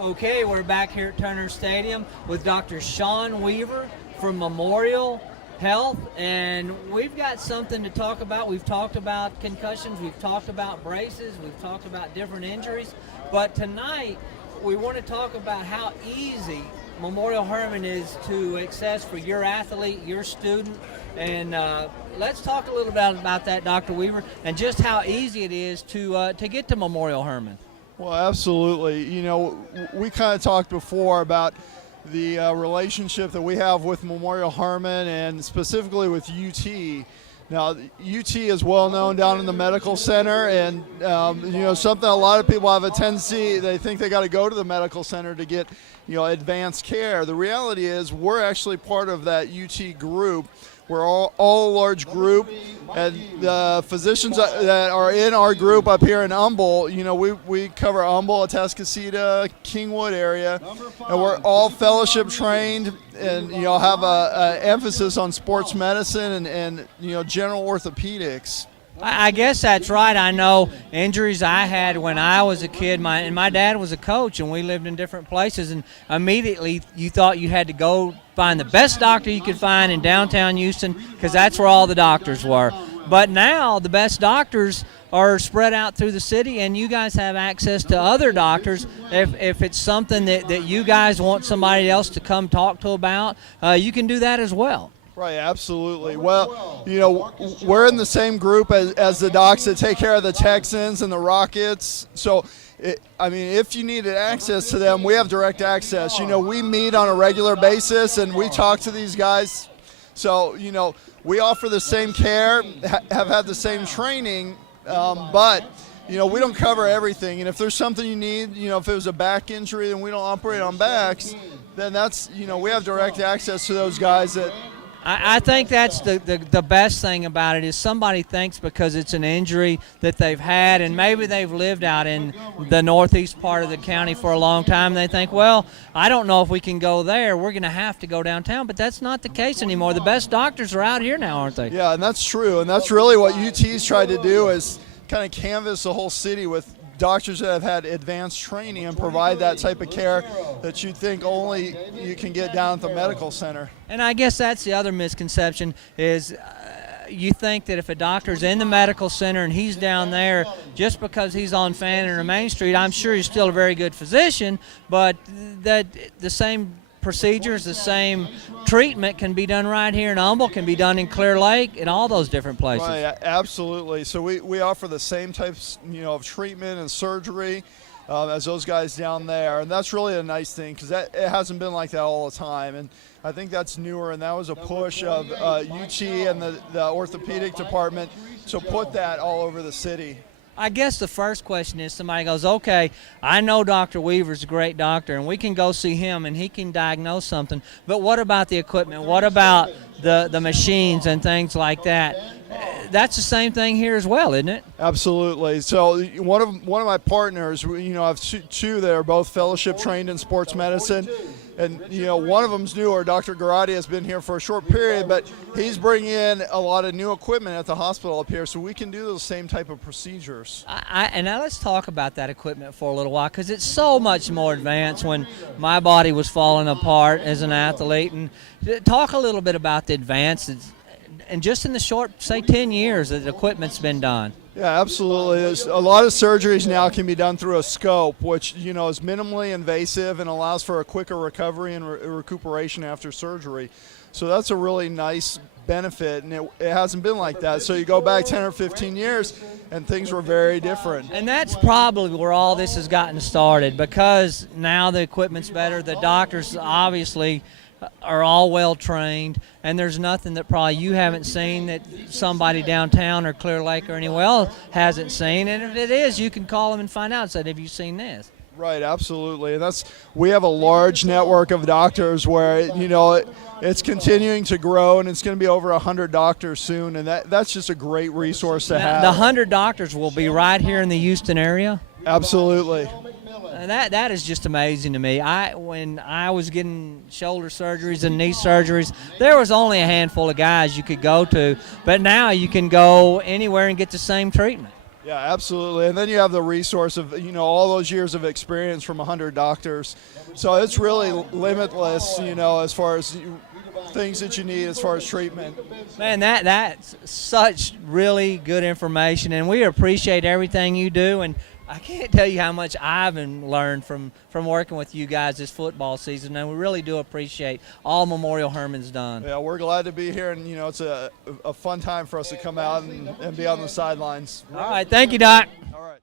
Okay, we're back here at Turner Stadium with Dr. Sean Weaver from Memorial Health, and we've got something to talk about. We've talked about concussions, we've talked about braces, we've talked about different injuries, but tonight we want to talk about how easy Memorial Hermann is to access for your athlete, your student, and let's talk a little bit about that, Dr. Weaver, and just how easy it is to get to Memorial Hermann. Well, absolutely. You know, we kind of talked before about the relationship that we have with Memorial Hermann and specifically with UT. Now, UT is well known down in the medical center, and you know, something a lot of people have a tendency, they think they got to go to the medical center to get, you know, advanced care. The reality is we're actually part of that UT group. We're all a large group, and the physicians that are in our group up here in Humble, you know, we cover Humble, Atascocita, Kingwood area, and we're all fellowship trained, and you know, have a emphasis on sports medicine and you know, general orthopedics. I guess that's right. I know injuries I had when I was a kid. My dad was a coach, and we lived in different places. And immediately, you thought you had to go find the best doctor you could find in downtown Houston, because that's where all the doctors were. But now the best doctors are spread out through the city, and you guys have access to other doctors. If it's something that you guys want somebody else to come talk to about, you can do that as well. Right, absolutely. Well, you know, we're in the same group as the docs that take care of the Texans and the Rockets. So, I mean, if you needed access to them, we have direct access. You know, we meet on a regular basis and we talk to these guys. So, you know, we offer the same care, have had the same training, but, you know, we don't cover everything. And if there's something you need, you know, if it was a back injury and we don't operate on backs, then that's, you know, we have direct access to those guys that. I think that's the best thing about it is somebody thinks because it's an injury that they've had, and maybe they've lived out in the northeast part of the county for a long time, they think, well, I don't know if we can go there. We're going to have to go downtown, but that's not the case anymore. The best doctors are out here now, aren't they? Yeah, and that's true, and that's really what UT's tried to do is kind of canvas the whole city with doctors that have had advanced training and provide that type of care that you think only you can get down at the medical center. And I guess that's the other misconception is you think that if a doctor's in the medical center and he's down there, just because he's on Fannin or Main Street, I'm sure he's still a very good physician, but that the same procedures, the same treatment can be done right here in Humble, can be done in Clear Lake, in all those different places. Right, absolutely. So we offer the same types, you know, of treatment and surgery as those guys down there, and that's really a nice thing because it hasn't been like that all the time. And I think that's newer, and that was a push of UT and the orthopedic department to put that all over the city. I guess the first question is somebody goes, okay, I know Dr. Weaver's a great doctor, and we can go see him, and he can diagnose something, but what about the equipment? What about the machines and things like that? That's the same thing here as well, isn't it? Absolutely. So one of my partners, you know, I have two that are both fellowship trained in sports medicine. And, you know, one of them's newer. Dr. Garati has been here for a short period, but he's bringing in a lot of new equipment at the hospital up here, so we can do those same type of procedures. And now let's talk about that equipment for a little while, because it's so much more advanced when my body was falling apart as an athlete. And talk a little bit about the advances, and just in the short, say, 10 years that the equipment's been done. Yeah, absolutely. A lot of surgeries now can be done through a scope, which, you know, is minimally invasive and allows for a quicker recovery and recuperation after surgery. So that's a really nice benefit, and it hasn't been like that. So you go back 10 or 15 years, and things were very different. And that's probably where all this has gotten started, because now the equipment's better. The doctors obviously are all well trained, and there's nothing that probably you haven't seen that somebody downtown or Clear Lake or anywhere else hasn't seen. And if it is, you can call them and find out and say, have you seen this? Right, absolutely. And we have a large network of doctors where, you know, it's continuing to grow, and it's going to be over 100 doctors soon, and that's just a great resource to have. The 100 doctors will be right here in the Houston area? Absolutely. That is just amazing to me. When I was getting shoulder surgeries and knee surgeries, there was only a handful of guys you could go to, but now you can go anywhere and get the same treatment. Yeah, absolutely. And then you have the resource of, all those years of experience from 100 doctors. So it's really limitless, as far as things that you need as far as treatment. Man, that's such really good information, and we appreciate everything you do. And I can't tell you how much I've learned from working with you guys this football season, and we really do appreciate all Memorial Hermann's done. Yeah, we're glad to be here, and it's a fun time for us to come out and be on the sidelines. All right, thank you, Doc. All right.